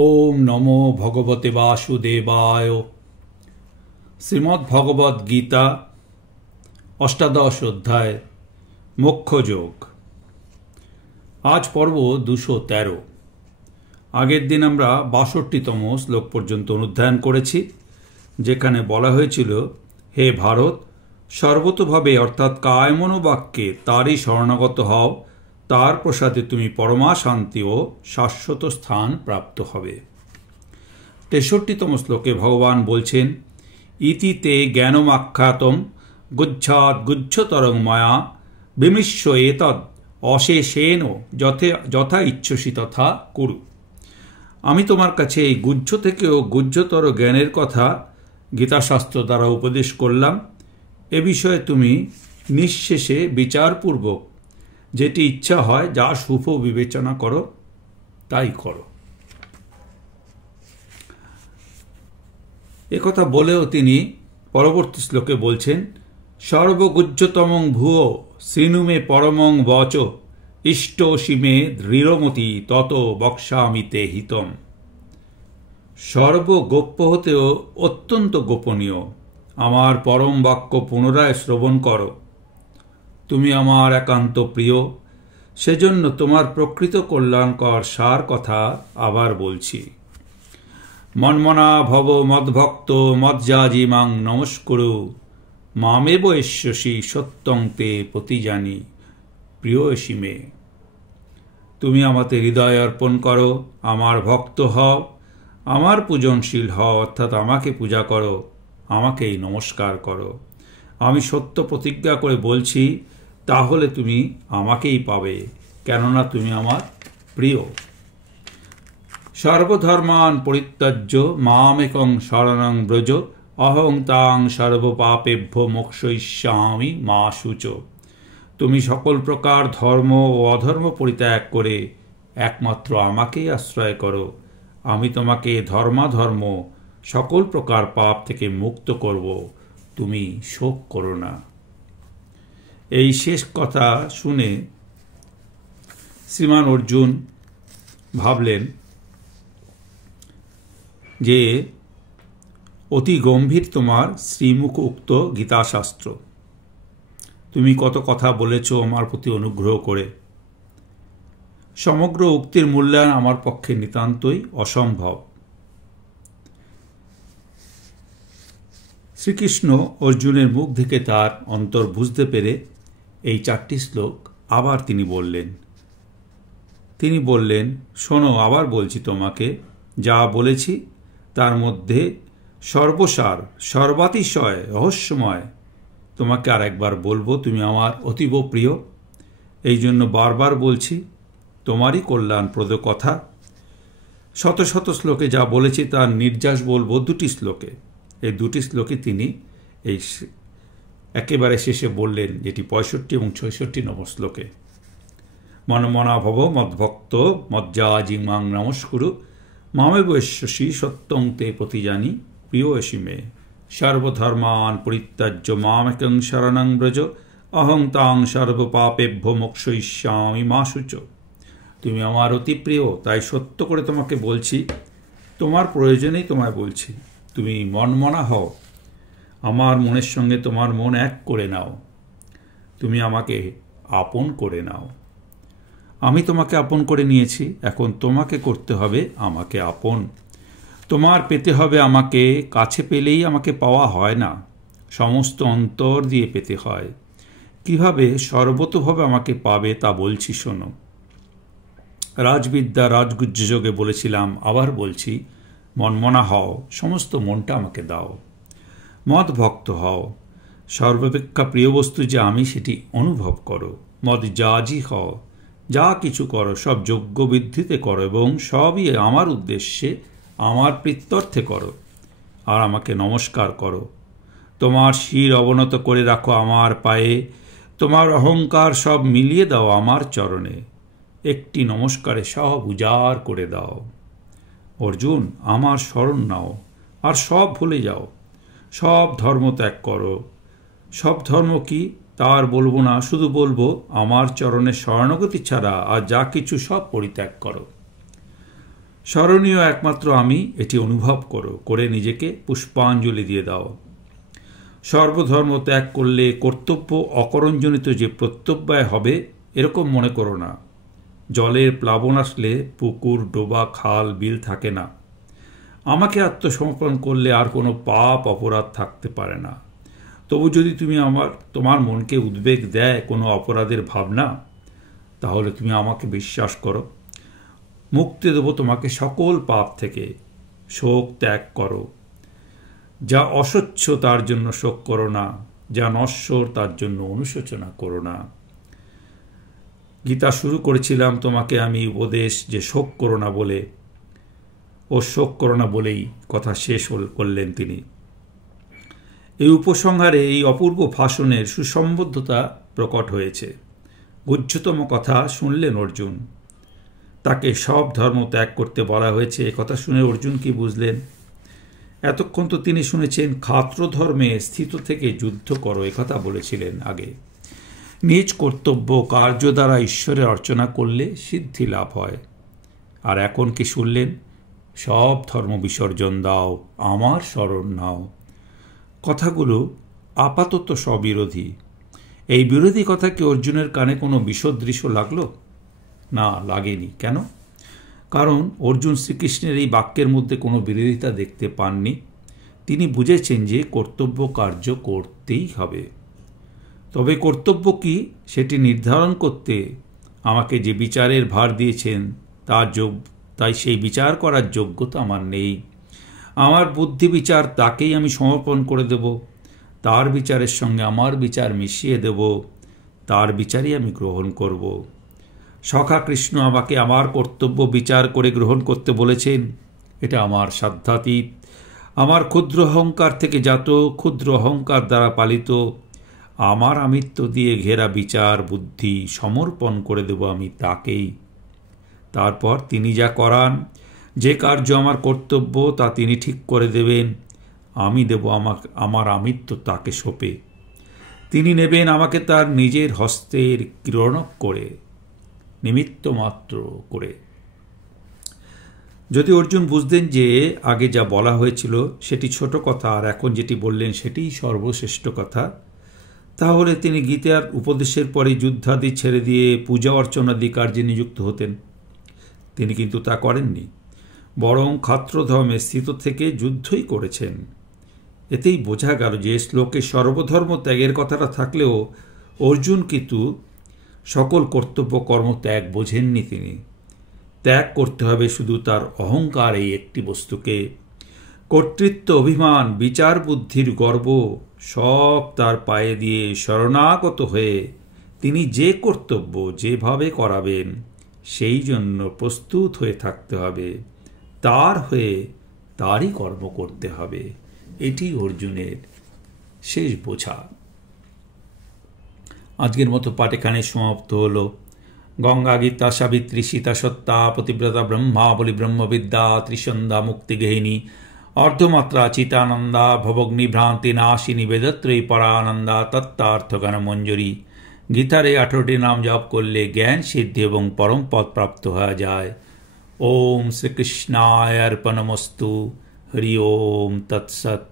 ওম নমো ভগবতে বাসুদেবায়। শ্রীমদ্ ভগবদ গীতা অষ্টাদশ অধ্যায় মোক্ষযোগ। আজ পর্ব 213। আগের দিন আমরা ৬২তম শ্লোক পর্যন্ত অনুধ্যান করেছি, যেখানে বলা হয়েছিল, হে ভারত, সর্বতোভাবে অর্থাৎ কায় মনোবাক্যে তারই শরণাগত হও, তার প্রসাদে তুমি পরমা শান্তি ও শাশ্বত স্থান প্রাপ্ত হবে। ৬৩তম শ্লোকে ভগবান বলছেন, ইতি তে জ্ঞানমাখ্যাতম গুচ্ছাৎ গুচ্ছতরং ময়া বিমৃশ্য এতদ অশেষেন যথা ইচ্ছসি তথা কুরু। আমি তোমার কাছে এই গুহ্য থেকেও গুহ্যতর জ্ঞানের কথা গীতাশাস্ত্র দ্বারা উপদেশ করলাম। এ বিষয়ে তুমি নিঃশেষে বিচারপূর্বক যেটি ইচ্ছা হয়, যা শুভ বিবেচনা করো, তাই করো। একথা বলেও তিনি পরবর্তী শ্লোকে বলছেন, সর্বগুহ্যতমং ভুয়ো শৃণুমে পরমং বচ ইষ্টসি মে দৃঢ়মতি তত বক্সামি তে হিতম। সর্বগোপ্য হতেও অত্যন্ত গোপনীয় আমার পরম বাক্য পুনরায় শ্রবণ করো। তুমি আমার একান্ত প্রিয়, সেজন্য তোমার প্রকৃত কল্যাণকর সার কথা আবার বলছি। মন্মনা ভব মদ্ভক্ত মজ্জাজি মাং নমস্কুরু মামেব এষ্যসি সত্যং তে প্রতিজানি প্রিয়সি মে। তুমি আমাতে হৃদয় অর্পণ করো, আমার ভক্ত হও, আমার পূজনশীল হও, অর্থাৎ আমাকে পূজা করো, আমাকেই নমস্কার করো। আমি সত্য প্রতিজ্ঞা করে বলছি, তাহলে তুমি আমাকেই পাবে, কেননা তুমি আমার প্রিয়। সর্বধর্মান পরিত্যাজ্য মামেকং শরণং ব্রজ অহং তাং সর্বপাপেভ্য মোক্ষয়িষ্যামি মা শুচ। তুমি সকল প্রকার ধর্ম ও অধর্ম পরিত্যাগ করে একমাত্র আমাকেই আশ্রয় করো। আমি তোমাকে ধর্মাধর্ম সকল প্রকার পাপ থেকে মুক্ত করব, তুমি শোক করো না। এই শেষ কথা শুনে শ্রীমান অর্জুন ভাবলেন যে অতি গম্ভীর তোমার শ্রীমুখ উক্ত গীতাশাস্ত্র। তুমি কত কথা বলেছ আমার প্রতি অনুগ্রহ করে। সমগ্র উক্তির মূল্যায়ন আমার পক্ষে নিতান্তই অসম্ভব। শ্রীকৃষ্ণ অর্জুনের মুখ থেকে তার অন্তর বুঝতে পেরে এই 4টি শ্লোক আবার তিনি বললেন, শোনো, আবার বলছি তোমাকে, যা বলেছি তার মধ্যে সর্বসার সর্বাতিশয় রহস্যময় তোমাকে আর একবার বলবো। তুমি আমার অতীব প্রিয়, এই জন্য বারবার বলছি, তোমারই কল্যাণপ্রদ কথা। শত শত শ্লোকে যা বলেছি তার নির্যাস বলবো 2টি শ্লোকে। এই 2টি শ্লোকে তিনি এই একেবারে শেষে বললেন, যেটি 65 এবং 66 নম্বর শ্লোকে, মনমনা ভব মদ্ভক্ত মজ্জাজি মাং নমস্কুরু মামেব এষ্যসি সত্যং তে প্রতিজানি প্রিয়সি মে। সর্বধর্মান পরিত্যাজ্য মামেকং শরণং ব্রজ অহং তাং সর্বপাপেভ্য মোক্ষয়িষ্যামি মা শুচ। তুমি আমার অতি প্রিয়, তাই সত্য করে তোমাকে বলছি, তোমার প্রয়োজনেই তোমায় বলছি। তুমি মনমনা হও, আমার মনের সঙ্গে তোমার মন এক করে নাও, তুমি আমাকে আপন করে নাও। আমি তোমাকে আপন করে নিয়েছি, এখন তোমাকে করতে হবে আমাকে আপন। তোমার পেতে হবে আমাকে, কাছে পেলেই আমাকে পাওয়া হয় না, সমস্ত অন্তর দিয়ে পেতে হয়। কিভাবে সর্বতোভাবে আমাকে পাবে তা বলছি, শোনো। রাজবিদ্যা রাজগুহ্য যোগে বলেছিলাম, আবার বলছি, মনমনা হও, সমস্ত মনটা আমাকে দাও। মদ ভক্ত হও, সর্বাপেক্ষা প্রিয় বস্তু যে আমি সেটি অনুভব করো। মদ জাজি হও, যা কিছু করো সব যোগ্য বৃদ্ধিতে করো এবং সবই আমার উদ্দেশ্যে, আমার প্রীত্যর্থে করো, আর আমাকে নমস্কার করো। তোমার শির অবনত করে রাখো আমার পায়ে, তোমার অহংকার সব মিলিয়ে দাও আমার চরণে, একটি নমস্কারে সব উজাড় করে দাও। অর্জুন, আমার শরণ নাও আর সব ভুলে যাও, সব ধর্ম ত্যাগ করো। সব ধর্ম কি তার বলবো না, শুধু বলবো আমার চরণে শরণাগতি ছাড়া আর যা কিছু সব পরিত্যাগ করো। স্মরণীয় একমাত্র আমি, এটি অনুভব করো, করে নিজেকে পুষ্পাঞ্জলি দিয়ে দাও। সর্বধর্ম ত্যাগ করলে কর্তব্য অকরণজনিত যে প্রত্যব্যয় হবে এরকম মনে করো না। জলের প্লাবন আসলে পুকুর, ডোবা, খাল, বিল থাকে না। আমাকে আত্মসমর্পণ করলে আর কোনো পাপ অপরাধ থাকতে পারে না। তবু যদি তোমার মনকে উদ্বেগ দেয় কোনো অপরাধের ভাবনা, তাহলে তুমি আমাকে বিশ্বাস করো, মুক্তি দেব তোমাকে সকল পাপ থেকে। শোক ত্যাগ করো। যা অস্বচ্ছ তার জন্য শোক করো না, যা নশ্বর তার জন্য অনুশোচনা করো না। গীতা শুরু করেছিলাম তোমাকে আমি উপদেশ যে শোক করো না বলে, ও শোক করো না বলেই কথা শেষ করলেন তিনি। এই উপসংহারে এই অপূর্ব ভাষণের সুসম্বদ্ধতা প্রকট হয়েছে। গুহ্যতম কথা শুনলেন অর্জুন। তাকে সব ধর্ম ত্যাগ করতে বলা হয়েছে, একথা শুনে অর্জুন কি বুঝলেন? এতক্ষণ তো তিনি শুনেছেন ক্ষাত্র ধর্মে স্থিত থেকে যুদ্ধ করো, একথা বলেছিলেন আগে। নিজ কর্তব্য কার্য দ্বারা ঈশ্বরের অর্চনা করলে সিদ্ধি লাভ হয়। আর এখন কি শুনলেন? সব ধর্ম বিসর্জন দাও, আমার শরণ নাও। কথাগুলো আপাতত স্ববিরোধী। এই বিরোধী কথা কি অর্জুনের কানে কোনো বিসদৃশ্য লাগলো? না, লাগেনি। কেন? কারণ অর্জুন শ্রীকৃষ্ণের এই বাক্যের মধ্যে কোনো বিরোধিতা দেখতে পাননি। তিনি বুঝেছেন যে কর্তব্য কার্য করতেই হবে। তবে কর্তব্য কি সেটি নির্ধারণ করতে আমাকে যে বিচারের ভার দিয়েছেন তাই সেই বিচার করার যোগ্যতা আমার নেই। আমার বুদ্ধি বিচার তাকেই আমি সমর্পণ করে দেব। তার বিচারের সঙ্গে আমার বিচার মিশিয়ে দেব। তার বিচারই আমি গ্রহণ করব। সখা কৃষ্ণ আমাকে আমার কর্তব্য বিচার করে গ্রহণ করতে বলেছেন। এটা আমার সাধ্যাতীত, আমার ক্ষুদ্র অহংকার থেকে জাত, ক্ষুদ্র অহংকার দ্বারা পালিত আমার আমিত্ব দিয়ে ঘেরা বিচার বুদ্ধি সমর্পণ করে দেব আমি তাকেই। তারপর তিনি যা করান, যে কার্য আমার কর্তব্য তা তিনি ঠিক করে দেবেন। আমি দেব আমার আমিত্ব তাকে সঁপে। তিনি নেবেন আমাকে তার নিজের হস্তের কিরণক করে, নিমিত্ত মাত্র করে। যদি অর্জুন বুঝতেন যে আগে যা বলা হয়েছিল সেটি ছোট কথা আর এখন যেটি বললেন সেটিই সর্বশ্রেষ্ঠ কথা, তাহলে তিনি গীতার উপদেশের পরে যুদ্ধাদি ছেড়ে দিয়ে পূজা অর্চনাদি কার্যে নিযুক্ত হতেন। তিনি কিন্তু তা করেননি, বরং ক্ষাত্রধর্মে স্থিত থেকে যুদ্ধই করেছেন। এতেই বোঝা গেল যে শ্লোকে সর্বধর্ম ত্যাগের কথাটা থাকলেও অর্জুন কিন্তু সকল কর্তব্য কর্ম ত্যাগ বোঝেননি। তিনি ত্যাগ করতে হবে শুধু তার অহংকার এই একটি বস্তুকে। কর্তৃত্ব, অভিমান, বিচার বুদ্ধির গর্ব সব তার পায়ে দিয়ে শরণাগত হয়ে তিনি যে কর্তব্য যেভাবে করাবেন সেই জন্য প্রস্তুত হয়ে থাকতে হবে। তার হয়ে তারই কর্ম করতে হবে। এটি অর্জুনের শেষ বোঝা। আজকের মতো পাঠ এখানে সমাপ্ত হল। গঙ্গা, গীতা, সাবিত্রী, সীতা, সত্তা, পতিব্রতা, ব্রহ্মাবলী, ব্রহ্মবিদ্যা, ত্রিসন্ধ্যা, মুক্তিগেহিনী, অর্ধমাত্রা, চিতানন্দা, ভবগ্নি, ভ্রান্তি নাশিনী, বেদত্রয়ী, পরানন্দা, তত্ত্বার্থগান মঞ্জুরি। গীতার এই 18টি নাম জপ করলে জ্ঞান, সিদ্ধি এবং পরম পদ প্রাপ্ত হওয়া যায়। ওম শ্রীকৃষ্ণায় অর্পণমস্তু। হরি ওম তৎসৎ।